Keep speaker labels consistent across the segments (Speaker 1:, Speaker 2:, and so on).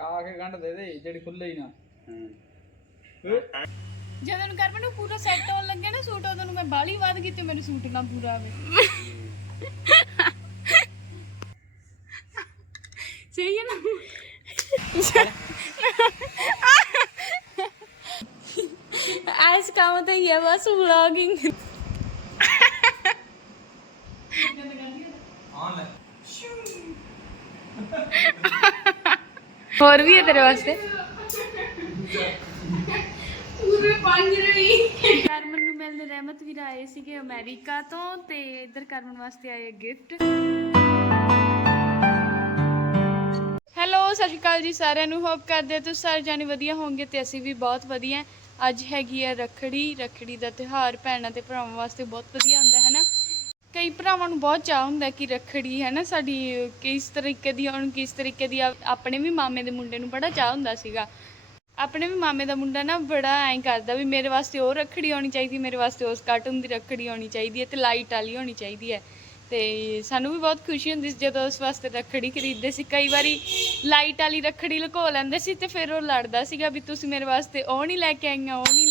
Speaker 1: ਕਾ ਕੇ ਗੰਢ ਦੇ ਦੇ ਜਿਹੜੀ ਖੁੱਲੇ ਹੀ ਨਾ
Speaker 2: ਜਦੋਂ ਨੂੰ ਕਰ ਮੈਨੂੰ ਪੂਰਾ ਸੈੱਟ ਹੋਣ ਲੱਗਿਆ ਨਾ ਸੂਟ ਉਦੋਂ ਨੂੰ ਮੈਂ ਬਾਲੀ ਵੱਧ ਗਈ ਤੇ ਮੈਨੂੰ ਸੂਟ ਨਾ ਪੂਰਾ ਆਵੇ ਸਹੀ ਹੈ ਨਾ आज काम तो ये बस व्लॉगिंग
Speaker 1: ਹਾਂ ਲੈ
Speaker 2: ਹੋਰ ਵੀ ਹੈ ਤੇਰੇ ਵਾਸਤੇ? ਪੂਰੇ ਪੰਜ ਰਹੀ। ਕਰਮਨ ਨੂੰ ਮਿਲਣ ਰਹਿਮਤ ਵੀਰ ਆਏ ਸੀਗੇ ਅਮਰੀਕਾ ਤੋਂ ਤੇ ਇੱਧਰ ਕਰਮਨ ਵਾਸਤੇ ਆਏ ਗਿਫਟ। ਹੈਲੋ ਸਤਿ ਸ਼੍ਰੀ ਅਕਾਲ ਜੀ ਸਾਰਿਆਂ ਨੂੰ। ਹੋਪ ਕਰਦੇ ਹਾਂ ਤੁਸੀਂ ਸਾਰੇ ਜਾਣੇ ਵਧੀਆ ਹੋਵੋਗੇ ਤੇ ਅਸੀਂ ਵੀ ਬਹੁਤ ਵਧੀਆ। ਅੱਜ ਹੈਗੀ ਹੈ ਰੱਖੜੀ। ਰੱਖੜੀ ਦਾ ਤਿਉਹਾਰ ਭੈਣਾਂ ਤੇ ਭਰਾਵਾਂ ਵਾਸਤੇ ਬਹੁਤ ਵਧੀਆ ਹੁੰਦਾ ਹੈ ਨਾ? ਕਈ ਭਰਾਵਾਂ ਨੂੰ ਬਹੁਤ ਚਾਹ ਹੁੰਦਾ ਕਿ ਰੱਖੜੀ ਹੈ ਨਾ ਸਾਡੀ, ਕਿਸ ਤਰੀਕੇ ਦੀ ਹੁਣ ਕਿਸ ਤਰੀਕੇ ਦੀ ਆ- ਆਪਣੇ ਵੀ ਮਾਮੇ ਦੇ ਮੁੰਡੇ ਨੂੰ ਬੜਾ ਚਾਹ ਹੁੰਦਾ ਸੀਗਾ। ਆਪਣੇ ਵੀ ਮਾਮੇ ਦਾ ਮੁੰਡਾ ਨਾ ਬੜਾ ਐਂ ਕਰਦਾ ਵੀ ਮੇਰੇ ਵਾਸਤੇ ਉਹ ਰੱਖੜੀ ਆਉਣੀ ਚਾਹੀਦੀ, ਮੇਰੇ ਵਾਸਤੇ ਉਸ ਕਾਰਟੂਨ ਦੀ ਰੱਖੜੀ ਆਉਣੀ ਚਾਹੀਦੀ ਹੈ ਤੇ ਲਾਈਟ ਵਾਲੀ ਹੋਣੀ ਚਾਹੀਦੀ ਹੈ। ਤੇ ਸਾਨੂੰ ਵੀ ਬਹੁਤ ਖੁਸ਼ੀ ਹੁੰਦੀ ਸੀ ਜਦੋਂ ਉਸ ਵਾਸਤੇ ਰੱਖੜੀ ਖਰੀਦਦੇ ਸੀ। ਕਈ ਵਾਰੀ ਲਾਈਟ ਵਾਲੀ ਰੱਖੜੀ ਲੁਕੋ ਲੈਂਦੇ ਸੀ ਤੇ ਫਿਰ ਉਹ ਲੜਦਾ ਸੀਗਾ ਵੀ ਤੁਸੀਂ ਮੇਰੇ ਵਾਸਤੇ ਉਹ ਨਹੀਂ ਲੈ ਕੇ ਆਈਆਂ, ਉਹ ਨਹੀਂ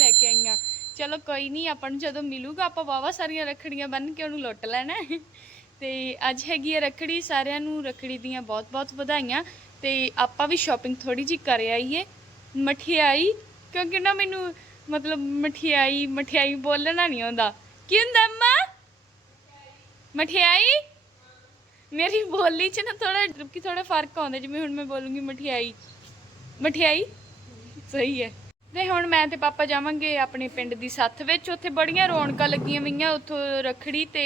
Speaker 2: ਚਲੋ ਕੋਈ ਨਹੀਂ, ਆਪਾਂ ਨੂੰ ਜਦੋਂ ਮਿਲੂਗਾ, ਆਪਾਂ ਵਾਵਾ ਸਾਰੀਆਂ ਰੱਖੜੀਆਂ ਬੰਨ ਕੇ ਉਹਨੂੰ ਲੁੱਟ ਲੈਣਾ ਹੈ। ਤੇ ਅੱਜ ਹੈਗੀ ਹੈ ਰੱਖੜੀ, ਸਾਰਿਆਂ ਨੂੰ ਰੱਖੜੀ ਦੀਆਂ ਬਹੁਤ-ਬਹੁਤ ਵਧਾਈਆਂ। ਤੇ ਆਪਾਂ ਵੀ ਸ਼ਾਪਿੰਗ ਥੋੜੀ ਜੀ ਕਰ ਆਈਏ। ਮਠਿਆਈ, ਕਿਉਂਕਿ ਨਾ ਮੈਨੂੰ ਮਤਲਬ ਮਠਿਆਈ ਮਠਿਆਈ ਬੋਲਣਾ ਨਹੀਂ ਆਉਂਦਾ। ਕੀ ਹੁੰਦਾ ਅੰਮਾ? ਮਠਿਆਈ? ਮੇਰੀ ਬੋਲੀ 'ਚ ਨਾ ਥੋੜਾ ਕਿ ਥੋੜਾ ਫ਼ਰਕ ਆਉਂਦਾ, ਜਿਵੇਂ ਹੁਣ ਮੈਂ ਬੋਲੂੰਗੀ ਮਠਿਆਈ। ਮਠਿਆਈ? ਸਹੀ ਹੈ। ਤੇ ਹੁਣ ਮੈਂ ਤੇ ਪਾਪਾ ਜਾਵਾਂਗੇ ਆਪਣੇ ਪਿੰਡ ਦੀ ਸੱਥ ਵਿੱਚ। ਉੱਥੇ ਬੜੀਆਂ ਰੌਣਕਾਂ ਲੱਗੀਆਂ ਹੋਈਆਂ ਉੱਥੋਂ ਰਖੜੀ ਤੇ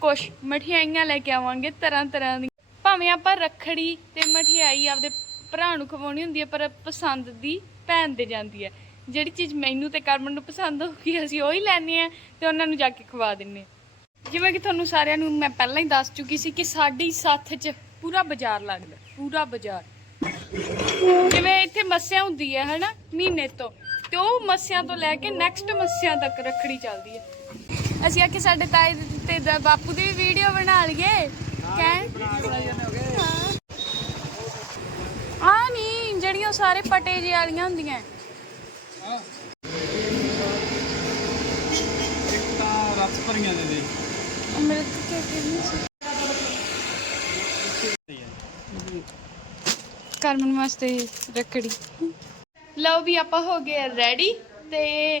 Speaker 2: ਕੁਛ ਮਠਿਆਈਆਂ ਲੈ ਕੇ ਆਵਾਂਗੇ, ਤਰ੍ਹਾਂ ਤਰ੍ਹਾਂ ਦੀ ਭਾਵੇਂ ਆਪਾਂ ਰਖੜੀ ਤੇ ਮਠਿਆਈ ਆਪਦੇ ਭਰਾ ਨੂੰ ਖਵਾਉਣੀ ਹੁੰਦੀ ਹੈ, ਪਰ ਪਸੰਦ ਦੀ ਭੈਣ ਦੇ ਜਾਂਦੀ ਹੈ। ਜਿਹੜੀ ਚੀਜ਼ ਮੈਨੂੰ ਤੇ ਕਰਮਨ ਨੂੰ ਪਸੰਦ ਹੋਊਗੀ, ਅਸੀਂ ਉਹੀ ਲੈਣੀ ਆ ਤੇ ਉਹਨਾਂ ਨੂੰ ਜਾ ਕੇ ਖਵਾ ਦਿੰਨੇ ਹਾਂ। ਜਿਵੇਂ ਕਿ ਤੁਹਾਨੂੰ ਸਾਰਿਆਂ ਨੂੰ ਮੈਂ ਪਹਿਲਾਂ ਹੀ ਦੱਸ ਚੁੱਕੀ ਸੀ ਕਿ ਸਾਡੀ ਸੱਥ 'ਚ ਪੂਰਾ ਬਾਜ਼ਾਰ ਲੱਗਦਾ, ਪੂਰਾ ਬਾਜ਼ਾਰ। ਜਿਵੇਂ ਇੱਥੇ ਮੱਸਿਆ ਹੁੰਦੀ ਹੈ ਹਨਾ ਮਹੀਨੇ ਤੋਂ। ਤੇ ਉਹ ਮੱਸਿਆ ਤੋਂ ਲੈ ਕੇ ਨੈਕਸਟ ਮੱਸਿਆ ਤੱਕ ਰੱਖੜੀ ਚੱਲਦੀ ਹੈ। ਅਸੀਂ ਆ ਕੇ ਸਾਡੇ ਤਾਏ ਤੇ ਬਾਪੂ ਦੀ ਵੀ ਵੀਡੀਓ ਬਣਾ ਲਈਏ। ਕਹਿ ਆ ਨਹੀਂ ਜਿਹੜੀਆਂ ਸਾਰੇ ਪਟੇ ਜਿਹੇ ਵਾਲੀਆਂ ਹੁੰਦੀਆਂ।
Speaker 1: ਹਾਂ ਇੱਕ ਤਾਂ ਰਸ ਭਰੀਆਂ ਦੇ ਦੇ
Speaker 2: ਅੰਮ੍ਰਿਤ ਕੇ ਕਿੰਨੀ ਸੀ? ਕਰਮਨ ਵਾਸਤੇ ਰੱਖੜੀ। ਲਓ ਵੀ ਆਪਾਂ ਹੋ ਗਏ ਰੈਡੀ ਤੇ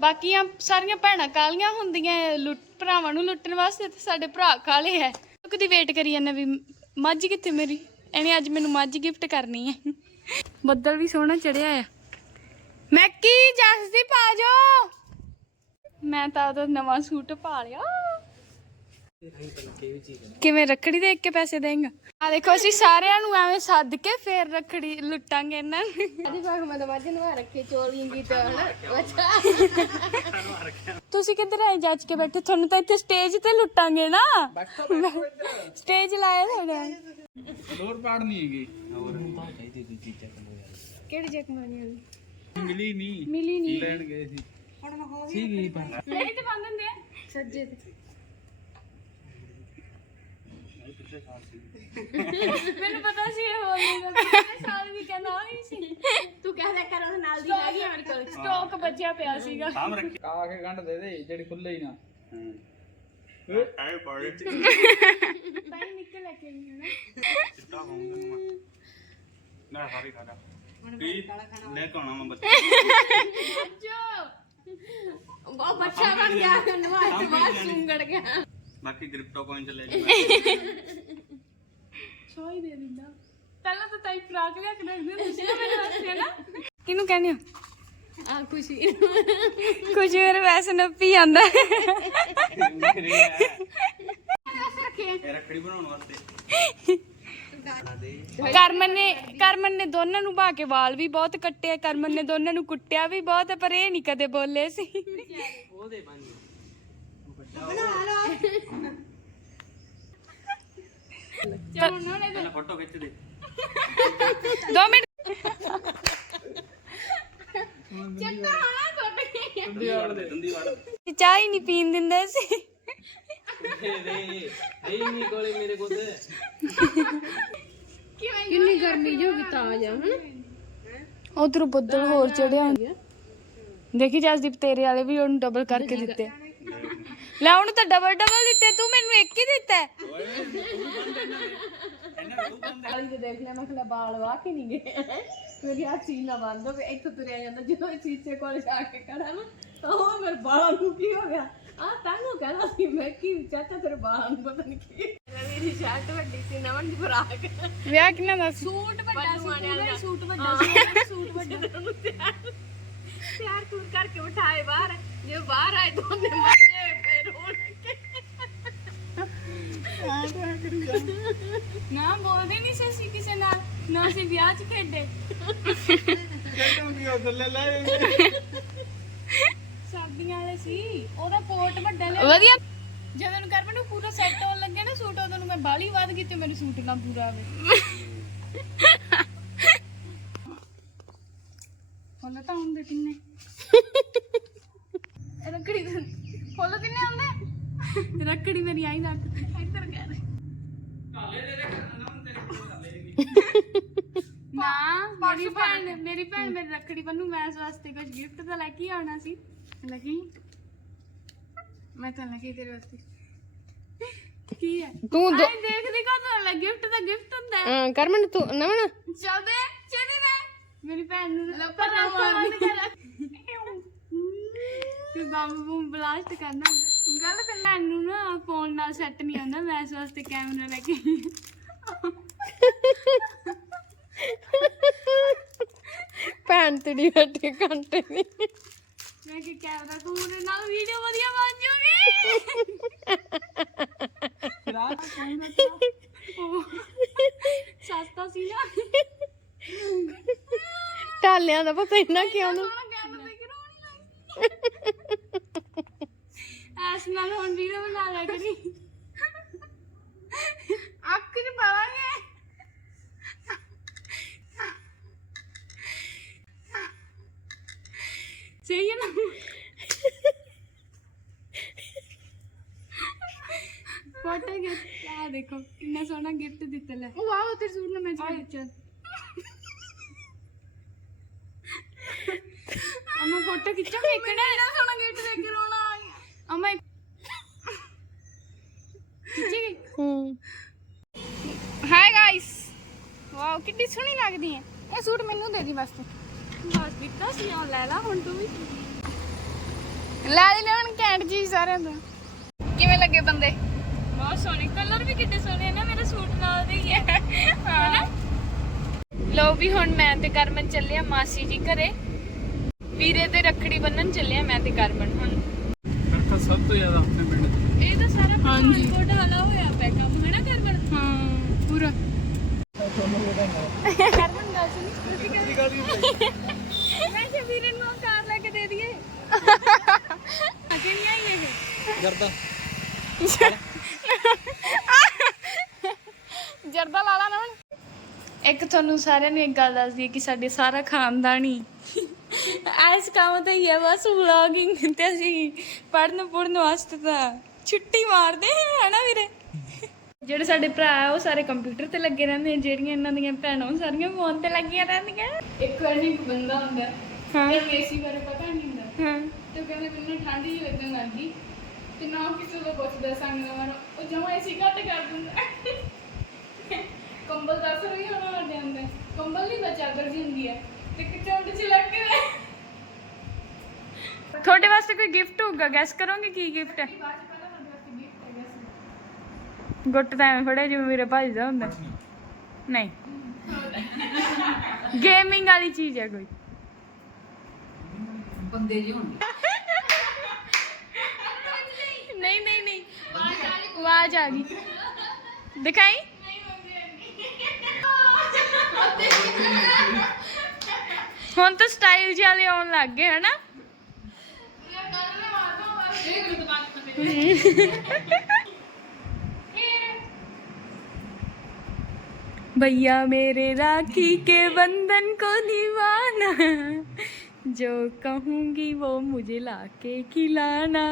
Speaker 2: ਬਾਕੀਆਂ ਸਾਰੀਆਂ ਭੈਣਾਂ ਕਾਲੀਆਂ ਹੁੰਦੀਆਂ ਲੁੱਟ, ਭਰਾਵਾਂ ਨੂੰ ਲੁੱਟਣ ਵਾਸਤੇ ਤੇ ਸਾਡੇ ਭਰਾ ਕਾਲੇ ਐ। ਕਦੀ ਵੇਟ ਕਰੀ ਜਾਂਦੇ ਵੀ ਮੱਝ ਕਿੱਥੇ ਮੇਰੀ? ਇਹਨੇ ਅੱਜ ਮੈਨੂੰ ਮੱਝ ਗਿਫਟ ਕਰਨੀ ਹੈ ਬੱਦਲ ਵੀ ਸੋਹਣਾ ਚੜਿਆ ਆ। ਮੈਕੀ ਜਸਦੀ, ਪਾ ਜੋ। ਮੈਂ ਤਾਂ ਉਹਦਾ ਨਵਾਂ ਸੂਟ ਪਾ ਲਿਆ। ਕਿਵੇਂ ਰੱਖੜੀ ਦੇਖ ਕੇ ਪੈਸੇ ਦੇਂਗਾ? ਆ ਦੇਖੋ ਅਸੀਂ ਸਾਰਿਆਂ ਨੂੰ ਐਵੇਂ ਸੱਦ ਕੇ ਫੇਰ ਰੱਖੜੀ ਲੁੱਟਾਂਗੇ ਇਹਨਾਂ ਨੂੰ।
Speaker 3: ਆਦੀ ਭਾਗ ਮੈਂ ਨਵਾ ਰੱਖੇ ਚੋਲੀਆਂ ਕੀ ਤਾਂ ਅੱਛਾ।
Speaker 2: ਤੁਸੀਂ ਕਿੱਧਰ ਆਏ ਜੱਜ ਕੇ ਬੈਠੇ? ਤੁਹਾਨੂੰ ਤਾਂ ਇੱਥੇ ਸਟੇਜ ਤੇ ਲੁੱਟਾਂਗੇ ਨਾ। ਸਟੇਜ ਲਾਇਆ ਤੁਹਾਡਾ
Speaker 1: ਲੋਰ ਪਾੜ ਨਹੀਂ ਹੈਗੀ।
Speaker 2: ਕਿਹੜੀ ਜੱਕ ਮਾਰੀ ਹੋਈ
Speaker 1: ਮਿਲੀ ਨਹੀਂ
Speaker 2: ਮਿਲੀ ਨਹੀਂ
Speaker 1: ਲੈਣ ਗਏ ਸੀ। ਸੀਗੀ ਪਰ।
Speaker 2: ਨਹੀਂ ਤੇ ਬੰਦ ਹੁੰਦੇ ਆ। ਸੱਜੇ ਤੇ। ਮੈਨੂੰ ਪਤਾ ਸੀ ਇਹ ਨਹੀਂ ਪਿਛਲੇ ਸਾਲ ਵੀ ਕਹਿੰਦਾ ਉਹੀ ਸੀ।
Speaker 3: ਤੂੰ ਕਹਿ ਦਿਆ ਕਰ ਉਹਦੇ ਨਾਲ ਦੀ ਹੈਗੀ ਆ ਮੇਰੇ ਕੋਲ
Speaker 2: ਸਟਾਕ ਬਚਿਆ ਪਿਆ ਸੀਗਾ।
Speaker 1: ਕਾ ਕੇ ਗੰਢ ਦੇ ਦੇ ਜਿਹੜੀ ਖੁੱਲੇ ਹੀ। ਨਾ
Speaker 2: ਤਾਂ ਹੀ ਨਿਕਲ ਲੈ ਕੇ ਆਈ ਹਾਂ ਨਾ।
Speaker 4: ਨਾ ਸਾਰੀ ਖਾਣਾ ਕੀ ਲੈ ਕੇ ਆਉਣਾ ਮੈਂ ਬੱਚੇ
Speaker 3: ਉਹ ਬੱਚਾ ਬਣ ਗਿਆ ਨਵਾ ਕੇ ਬਾਅਦ ਸੁੰਗੜ ਗਿਆ।
Speaker 4: ਬਾਕੀ ਕ੍ਰਿਪਟੋ ਕੋਇਨ ਚ ਲੈ ਕੇ
Speaker 2: ਸੌ ਹੀ ਦੇ ਦਿੰਦਾ। ਪਹਿਲਾਂ ਤਾਂ ਤਾਈ ਫਰਾਕ ਲਿਆ ਕੇ ਰੱਖਦੇ ਹੁੰਦੇ ਸੀ ਨਾ ਮੇਰੇ ਵਾਸਤੇ ਨਾ। ਕਿਹਨੂੰ ਕਹਿੰਦੇ ਹੋ?
Speaker 3: ਆ ਖੁਸ਼ੀ।
Speaker 2: ਕੁਝ ਮੇਰੇ ਵੈਸੇ ਨੱਪੀ ਜਾਂਦਾ।
Speaker 4: ਇਹ ਰੱਖੜੀ ਬਣਾਉਣ ਵਾਸਤੇ।
Speaker 2: ਕਰਮਨ ਨੇ ਕਰਮਨ ਨੇ ਦੋਨਾਂ ਨੂੰ ਭਾ ਕੇ ਵਾਲ ਵੀ ਬਹੁਤ ਕੱਟੇ ਕਰਮਨ ਨੇ ਦੋਨਾਂ ਨੂੰ ਕੁੱਟਿਆ ਵੀ ਬਹੁਤ ਪਰ ਇਹ ਨਹੀਂ ਕਦੇ ਬੋਲੇ ਸੀ।
Speaker 4: ਪਹਿਲਾਂ ਫੋਟੋ ਖਿੱਚ ਦੇ।
Speaker 2: ਦੋ ਮਿੰਟ।
Speaker 4: ਦੰਦੀ ਵਾੜ ਦੇ ਦੰਦੀ ਵਾੜ। ਦੇ
Speaker 2: ਚਾਹ ਹੀ ਨਹੀਂ ਪੀਣ ਦਿੰਦੇ ਸੀ
Speaker 3: ਕਿੰਨੀ ਗਰਮੀ ਜੋ ਵੀ ਤਾਂ ਜਾ ਹਣ
Speaker 2: ਉਧਰ ਬੱਦਲ ਹੋਰ ਚੜਿਆ ਦੇਖੀ ਜਸਦੀਪ ਤੇਰੇ ਵਾਲੇ ਵੀ ਉਹਨੂੰ ਡਬਲ ਕਰਕੇ ਦਿੱਤੇ। ਲੈ ਉਹਨੂੰ ਤਾਂ ਡਬਲ ਡਬਲ ਦਿੱਤੇ ਤੂੰ ਮੈਨੂੰ ਇੱਕ ਹੀ ਦਿੱਤਾ ਹੈ।
Speaker 3: ਵਾਲੀ ਤੇ ਦੇਖ ਲਿਆ ਮੈਂ ਕਿਹਾ ਬਾਲ ਵਾਹ ਕੇ ਨਹੀਂ ਗਏ। ਮੇਰੀ ਆ ਸੀਨਾ ਬੰਦ ਹੋ ਗਿਆ ਇੱਥੋਂ ਤੁਰਿਆ ਜਾਂਦਾ ਜਦੋਂ ਇਹ ਸ਼ੀਸ਼ੇ ਕੋਲ ਜਾ ਕੇ ਖੜਾ ਨਾ ਤਾਂ ਉਹ ਮੇਰੇ ਬਾਲਾਂ ਨੂੰ ਕੀ ਹੋ ਗਿਆ? ਆ ਤਾਂਗੋ ਕਹਿੰਦਾ ਸੀ ਮੈਂ ਕੀ ਚਾਚਾ ਤੇਰੇ ਬਾਲਾਂ ਨੂੰ ਪਤਾ ਨਹੀਂ ਕੀ। ਮੇਰੀ ਸ਼ਰਟ ਵੱਡੀ ਸੀ ਨਵਨ ਦੀ ਫਰਾਕ
Speaker 2: ਵਿਆਹ ਕਿੰਨਾ ਦਾ ਸੀ?
Speaker 3: ਸੂਟ ਵੱਡਾ ਸੀ ਪੂਰਾ ਸੂਟ ਵੱਡਾ ਸੀ ਸੂਟ ਵੱਡਾ। ਉਹਨੂੰ ਤਿਆਰ ਤਿਆਰ ਤੂਰ ਕਰਕੇ ਉਠਾਏ ਬਾਹਰ ਜੇ ਬਾਹਰ ਆਏ ਹੋਣ ਲੱਗੇ
Speaker 2: ਨਾ ਬੋਲਦੇ ਨਹੀਂ ਸੀ ਅਸੀਂ ਕਿਸੇ ਨਾਲ ਨਾ ਅਸੀਂ ਵਿਆਹ 'ਚ ਖੇਡੇ।
Speaker 1: ਕਿਉਂ ਕੀ ਉਹ ਥੱਲੇ ਲੈ
Speaker 2: ਸਰਦੀਆਂ ਵਾਲੇ ਸੀ ਉਹਦਾ ਕੋਟ ਵੱਡਾ ਲਿਆ। ਵਧੀਆ। ਜਦੋਂ ਨੂੰ ਕਰ ਮੈਨੂੰ ਪੂਰਾ ਸੈੱਟ ਹੋਣ ਲੱਗਿਆ ਨਾ ਸੂਟ ਉਦੋਂ ਨੂੰ ਮੈਂ ਬਾਲੀ ਵੱਧ ਗਈ ਤੇ ਮੈਨੂੰ ਸੂਟ ਨਾ ਪੂਰਾ ਆਵੇ। ਫੁੱਲ ਤਾਂ ਹੁੰਦੇ ਕਿੰਨੇ? ਰੱਖੜੀ ਫੁੱਲ ਕਿੰਨੇ ਰੱਖੜੀ ਮੇਰੀ ਆਈ ਨਾ ਇੱਧਰ ਗਿਆ ਨਾ ਮੇਰੀ ਭੈਣ ਮੇਰੀ ਭੈਣ ਮੇਰੀ ਰੱਖੜੀ ਬੰਨੂ ਮੈਂ ਇਸ ਵਾਸਤੇ ਕੁਝ ਗਿਫਟ ਤਾਂ ਲੈ ਕੇ ਆਉਣਾ ਸੀ। ਲੱਗੀ? ਮੈਂ ਤਾਂ ਲੱਗੀ ਤੇਰੇ ਵਾਸਤੇ। ਕੀ ਹੈ?
Speaker 3: ਤੂੰ
Speaker 2: ਆਏ ਦੇਖਦੀ ਕਦੋਂ ਲੱਗ? ਗਿਫਟ ਤਾਂ ਗਿਫਟ ਹੁੰਦਾ ਹੈ।
Speaker 3: ਕਰਮਨ ਤੂੰ ਨਵਨ
Speaker 2: ਚੱਲਦੇ ਚੱਲੀ ਨਾ ਮੇਰੀ ਭੈਣ ਨੂੰ ਪਤਾ ਮਾਰਨੀ। ਫਿਰ ਬੰਬ ਬੰਬ ਬਲਾਸਟ ਕਰਨਾ। ਗੱਲ ਤੇ ਮੈਨੂੰ ਨਾ ਫੋਨ ਨਾਲ ਸੈੱਟ ਨਹੀਂ ਆਉਂਦਾ ਮੈਂ ਇਸ ਵਾਸਤੇ ਕੈਮਰਾ ਲੈ ਕੇ ਆਈ ਹਾਂ।
Speaker 3: ਭੈਣ ਤੇਰੀ ਵੱਡੀ ਘੰਟੇ ਦੀ।
Speaker 2: ਮੈਂ ਕਿ ਕੈਮਰਾ ਤੋਂ ਮੇਰੇ ਨਾਲ ਵੀਡੀਓ ਵਧੀਆ ਬਣ ਜੂਗੀ। ਸਸਤਾ ਸੀ ਨਾ।
Speaker 3: ਟਾਲਿਆਂ ਦਾ ਪਤਾ ਇੰਨਾ ਕਿਉਂ ਨੂੰ
Speaker 2: ਕੈਮਰਾ ਦੇ ਕੇ ਰੋਣੀ ਲੱਗੀ ਐਸ ਨਾਲ ਹੁਣ ਵੀਡੀਓ ਬਣਾ ਲਿਆ ਕਰੀ। ਅੱਖ ਚ ਪਾਵਾਂਗੇ। ਸਹੀ ਹੈ ਨਾ? ਫੋਟੋ ਗਿਫਟ ਆ ਦੇਖੋ ਕਿੰਨਾ ਸੋਹਣਾ ਗਿਫਟ ਦਿੱਤਾ ਲੈ। ਉਹ ਵਾਓ ਤੇਰੇ ਸੂਟ ਨਾਲ ਮੈਚ ਕਰ ਚੱਲ। ਅਮਾ ਫੋਟੋ ਖਿੱਚਾਂ ਵੇਖਣਾ ਇਹਦਾ ਸੋਹਣਾ ਗਿਫਟ ਕੇ ਰੋਣਾ ਆ ਗਿਆ ਅਮਾ ਖਿੱਚੇਗੀ
Speaker 3: ਹੂੰ
Speaker 2: ਹਾਈ ਗਾਇਸ ਵਾਓ ਕਿੰਨੀ ਲੱਗਦੀ ਹੈ। ਇਹ ਸੂਟ ਮੈਨੂੰ ਦੇ ਦੀ ਬਸ ਤੂੰ। ਬਸ ਦਿੱਤਾ ਸੀ ਆ ਲੈ ਲਾ ਹੁਣ ਤੂੰ ਵੀ। ਲੈ ਲੈ ਲੈਣ ਕੈਂਟ ਜੀ ਸਾਰਿਆਂ ਦਾ ਕਿਵੇਂ ਲੱਗੇ ਬੰਦੇ? ਬਹੁਤ ਸੋਹਣੇ। ਕਲਰ ਵੀ ਕਿੱਡੇ ਸੋਹਣੇ ਨੇ ਮੇਰੇ ਸੂਟ ਨਾਲ ਦੇ ਹੀ ਹੈ ਹਨਾ? ਲੋ ਵੀ ਹੁਣ ਮੈਂ ਤੇ ਕਰਮਨ ਚੱਲੇ ਆ ਮਾਸੀ ਜੀ ਘਰੇ। ਵੀਰੇ ਤੇ ਰੱਖੜੀ ਬੰਨਣ ਚੱਲੇ ਆ ਮੈਂ ਤੇ ਕਰਮਨ ਹੁਣ।
Speaker 1: ਤਾਂ ਸਭ ਤੋਂ ਜ਼ਿਆਦਾ ਆਪਣੇ ਪਿੰਡ ਚ
Speaker 2: ਇਹ ਤਾਂ ਸਾਰਾ ਪਠਾਨਕੋਟ ਵਾਲਾ ਹੋਇਆ ਪਿਆ ਕੰਮ ਹੈ ਨਾ ਕਰਮਨ ਹਾਂ ਪੂਰਾ ਕਰਮਨ ਗੱਲ ਸੁਣੀ ਤੁਸੀਂ ਮੈਂ ਕਿਹਾ ਵੀਰੇ ਨੂੰ ਕਾਰ ਲੈ ਕੇ ਦੇ ਦਈਏ ਅਜੇ ਨਹੀਂ ਆਈ ਇਹ
Speaker 1: ਜਰਦਾ।
Speaker 2: ਜਰਦਾ ਲਾ ਲਾ ਨਾ ਇੱਕ ਤੁਹਾਨੂੰ ਸਾਰਿਆਂ ਨੂੰ ਇੱਕ ਗੱਲ ਦੱਸਦੀ ਹੈ ਕਿ ਸਾਡੇ ਸਾਰਾ ਖਾਨਦਾਨ ਹੀ ਐਸ ਕੰਮ ਤੇ ਹੀ ਹੈ ਬਸ ਵਲੌਗਿੰਗ ਤੇ ਅਸੀਂ ਪੜਨ ਪੜਨ ਵਾਸਤੇ ਤਾਂ ਛੁੱਟੀ ਮਾਰਦੇ ਹਾਂ ਹਨਾ ਵੀਰੇ? ਜਿਹੜੇ ਸਾਡੇ ਭਰਾ ਆ ਉਹ ਸਾਰੇ ਕੰਪਿਊਟਰ ਤੇ ਲੱਗੇ ਰਹਿੰਦੇ ਆ ਜਿਹੜੀਆਂ ਇਹਨਾਂ ਦੀਆਂ ਭੈਣਾਂ ਉਹ ਸਾਰੀਆਂ ਫੋਨ ਤੇ ਲੱਗੀਆਂ ਰਹਿੰਦੀਆਂ। ਇੱਕ ਵਾਰ ਨਹੀਂ ਬੰਦਾ ਹੁੰਦਾ ਹਾਂ। ਤੇ ਏਸੀ ਬਾਰੇ ਪਤਾ ਨਹੀਂ ਹੁੰਦਾ। ਹਾਂ। ਤੇ ਉਹ ਕਹਿੰਦੇ ਮੈਨੂੰ ਠੰਡ ਹੀ ਲੱਗਣ ਲੱਗ ਗਈ। ਤੇ ਨਾ ਕਿਸੇ ਤੋਂ ਪੁੱਛਦਾ ਸੰਗ ਨਾ ਉਹ ਜਮਾ ਏਸੀ ਘੱਟ ਕਰ ਦਿੰਦਾ। ਕੰਬਲ ਦੱਸ ਰਹੀ ਹੋਣਾ ਸਾਡੇ ਅੰਦਰ। ਕੰਬਲ ਨਹੀਂ ਬਚਾ ਕਰਦੀ ਹੁੰਦੀ ਹੈ ਤੇ ਕਿਚੌਂਡ ਚ ਲੱਗ ਕੇ ਤੁਹਾਡੇ ਵਾਸਤੇ ਕੋਈ ਗਿਫਟ ਹੋਊਗਾ? ਗੈਸ ਕਰੋਗੇ ਕੀ ਗਿਫਟ ਹੈ? ਗੁੱਟ ਤਾਂ ਐਵੇਂ ਫੜਿਆ ਜਿਵੇਂ ਮੇਰੇ ਭਾਜੀ ਦਾ ਹੁੰਦਾ। ਨਹੀਂ। ਗੇਮਿੰਗ ਵਾਲੀ ਚੀਜ਼ ਹੈ ਕੋਈ। ਬੰਦੇ ਜੀ ਹੁੰਦੇ ਨਹੀਂ ਨਹੀਂ ਨਹੀਂ। ਆਵਾਜ਼ ਆ ਗਈ। ਦਿਖਾਈ? ਹੁਣ ਤਾਂ ਸਟਾਈਲ ਜਿਹੇ ਵਾਲੇ ਆਉਣ ਲੱਗ ਗਏ ਹਨਾ? भैया मेरे राखी के बंधन को दीवाना जो कहूँगी वो मुझे लाके खिलाना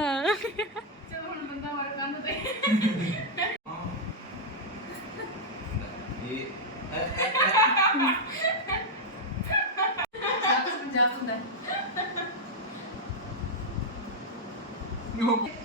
Speaker 1: No.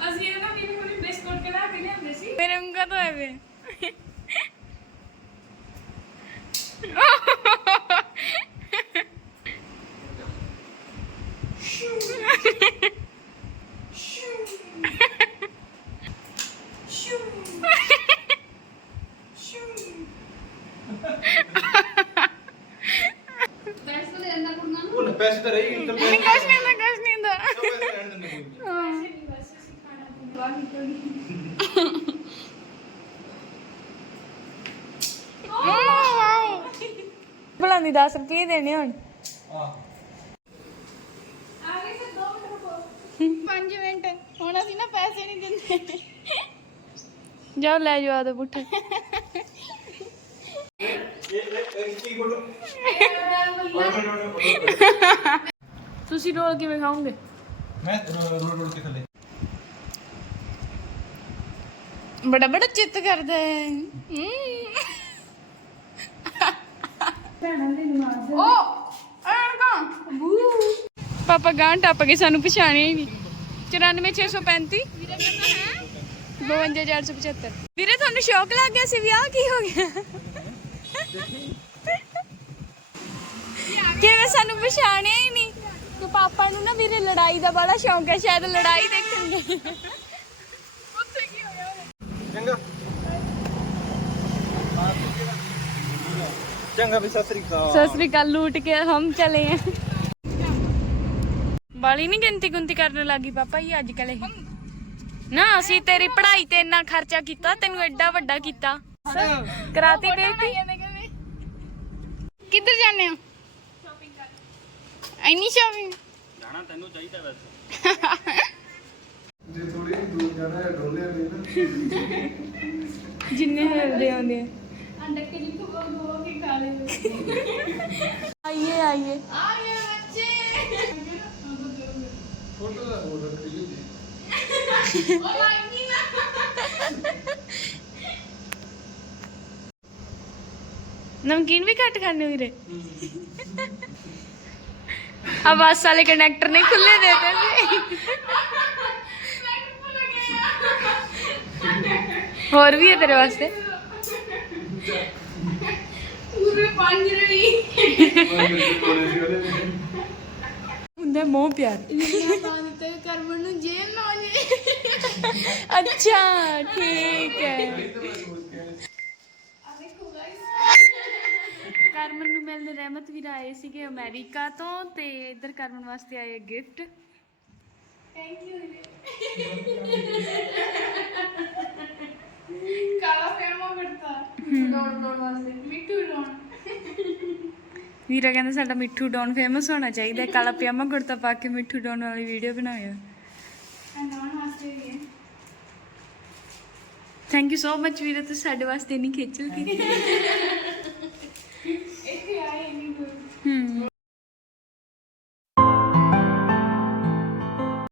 Speaker 5: ਅਸੀਂ ਇਹਨਾਂ ਨੂੰ ਵੀ ਕੋਈ ਬਿਸਕੁਟ ਕੇ ਲਾ ਕੇ ਲਿਆਉਂਦੇ ਸੀ
Speaker 2: ਮੇਰੇ ਉਂਗਾ ਤੋਂ ਐਵੇਂ
Speaker 5: ਤੋਂ
Speaker 1: ਪੈਸੇ ਤਾਂ ਰਹੀ ਇਨਕਮ
Speaker 2: ਨਹੀਂ ਕੁਛ ਨਹੀਂ ਹੁੰਦਾ ਕੁਛ ਨਹੀਂ ਹੁੰਦਾ।
Speaker 1: ਪੈਸੇ ਲੈਣ ਦਿੰਦੇ ਕੋਈ ਨਹੀਂ।
Speaker 5: ਗਈ
Speaker 2: ਭਲਾ ਨਹੀਂ 10 ਰੁਪਏ ਦੇਣੇ ਹੁਣ?
Speaker 1: ਆਹ।
Speaker 5: ਆ ਗਏ ਫਿਰ 2 ਮਿੰਟ ਰੁਕੋ।
Speaker 2: 5 ਮਿੰਟ। ਹੁਣ ਅਸੀਂ ਨਾ ਪੈਸੇ ਨਹੀਂ ਦਿੰਦੇ। ਜਾਓ ਲੈ ਜਾਓ ਆਦੇ ਪੁੱਠੇ
Speaker 1: ਇਹ ਇਹ ਇਹ ਕੀ ਬੋਲੋ
Speaker 2: ਤੁਸੀਂ ਰੋਲ ਕਿਵੇਂ ਖਾਓਗੇ?
Speaker 1: ਮੈਂ ਰੋਲ ਰੋਲ ਕੇ ਥੱਲੇ।
Speaker 2: ਬੜਾ ਬੜਾ ਚਿੱਤ ਕਰਦਾ ਹੈ। ਓ ਐਨਕਾਂ ਬੂ ਪਾਪਾ ਗਾਂ ਟੱਪ ਕੇ ਸਾਨੂੰ ਪਛਾਣਿਆ ਹੀ ਨਹੀਂ। 94635 52475 ਵੀਰੇ ਤੁਹਾਨੂੰ ਸ਼ੌਕ ਲੱਗ ਗਿਆ ਸੀ ਵੀ ਆਹ ਕੀ ਹੋ ਗਿਆ? ਕਿਵੇਂ ਸਾਨੂੰ ਪਛਾਣਿਆ ਹੀ ਨਹੀਂ ਕਿ ਪਾਪਾ ਨੂੰ ਨਾ ਵੀਰੇ ਲੜਾਈ ਦਾ ਬੜਾ ਸ਼ੌਂਕ ਹੈ ਸ਼ਾਇਦ ਲੜਾਈ ਦੇਖਣ ਦਾ ਉੱਥੇ ਕੀ ਹੋਇਆ
Speaker 1: ਚੰਗਾ ਵੀ ਸਤਿ ਸ੍ਰੀ ਅਕਾਲ।
Speaker 2: ਸਤਿ ਸ੍ਰੀ ਅਕਾਲ ਲੂਟ ਕੇ ਹਮ ਚਲੇ ਆ। ਬਾਲੀ ਨਹੀਂ ਗਿਣਤੀ ਗੁੰਤੀ ਕਰਨ ਲੱਗੀ ਪਾਪਾ ਇਹ ਅੱਜ ਕੱਲ ਨਾ ਅਸੀਂ ਤੇਰੀ ਪੜ੍ਹਾਈ ਤੇ ਇੰਨਾ ਖਰਚਾ ਕੀਤਾ ਤੈਨੂੰ ਐਡਾ ਵੱਡਾ ਕੀਤਾ। ਕਰਾਤੀ ਬੇਟੀ ਕਿੱਧਰ ਜਾਣੇ ਹੋ? ਐਨੀ ਸ਼ਾਪਿੰਗ
Speaker 4: ਜਾਣਾ ਤੈਨੂੰ ਚਾਹੀਦਾ ਵੈਸੇ।
Speaker 1: ਜੇ ਥੋੜੀ ਦੂਰ ਜਾਣਾ ਹੈ ਡੋਲੇ ਨਹੀਂ
Speaker 2: ਜਿੰਨੇ ਹਿਲਦੇ ਆਉਂਦੇ ਆ।
Speaker 5: ਅੰਡਕ ਕੇ ਜਿੱਥੋਂ ਗੋ ਗੋ ਕੇ ਖਾ ਲਏ
Speaker 2: ਆਈਏ ਆਈਏ।
Speaker 5: ਆ ਗਏ ਬੱਚੇ
Speaker 1: ਫੋਟੋ ਦਾ ਹੋਰ ਰੱਖ ਲਈ
Speaker 5: ਉਹ ਲਾਈਨੀ ਨਾ
Speaker 2: ਨਮਕੀਨ ਵੀ ਘੱਟ ਖਾਣੇ ਵੀਰੇ? ਆ ਬੱਸ ਵਾਲੇ ਕੰਡਕਟਰ ਨੇ ਖੁੱਲੇ ਦੇ ਦਿੱਤੇ ਹੋਰ ਵੀ ਹੈ ਤੇਰੇ ਵਾਸਤੇ?
Speaker 5: ਪੂਰੇ ਪੰਜ ਰਵੀ
Speaker 2: ਹੁੰਦੇ ਮੋਹ ਪਿਆਰ।
Speaker 5: ਲਿਖਿਆ ਤਾਂ ਦਿੱਤੇ ਕਰਮਨ ਨੂੰ ਜੇਲ੍ਹ ਨਾ ਜੇ
Speaker 2: ਅੱਛਾ ਠੀਕ ਹੈ। ਕਰਮਨ ਨੂੰ ਮਿਲਣ ਰਹਿਮਤ ਵੀਰ ਆਏ ਸੀਗੇ ਅਮਰੀਕਾ ਤੋਂ ਤੇ ਇੱਧਰ ਕਰਮਨ ਵਾਸਤੇ ਆਏ ਗਿਫਟ।
Speaker 5: ਥੈਂਕ ਯੂ ਕਾਲਾ ਫੇਮਾ ਕਰਤਾ ਡੋਣ ਡੋਣ ਵਾਸਤੇ। ਮਿੱਠੂ
Speaker 2: ਵੀਰਾ ਕਹਿੰਦਾ ਸਾਡਾ ਮਿੱਠੂ ਡੌਨ ਫੇਮਸ ਹੋਣਾ ਚਾਹੀਦਾ ਹੈ। ਕਾਲਾ ਪਜਾਮਾ ਕੁੜਤਾ ਪਾ ਕੇ ਮਿੱਠੂ ਡੌਨ ਵਾਲੀ ਵੀਡੀਓ ਬਣਾਇਓ
Speaker 5: ਆ ਡੋਣ ਵਾਸਤੇ ਵੀ ਹੈ।
Speaker 2: ਥੈਂਕ ਯੂ ਸੋ ਮਚ ਵੀਰੇ ਤੁਸੀਂ ਸਾਡੇ ਵਾਸਤੇ ਇੰਨੀ ਖੇਚਲ ਕੀਤੀ।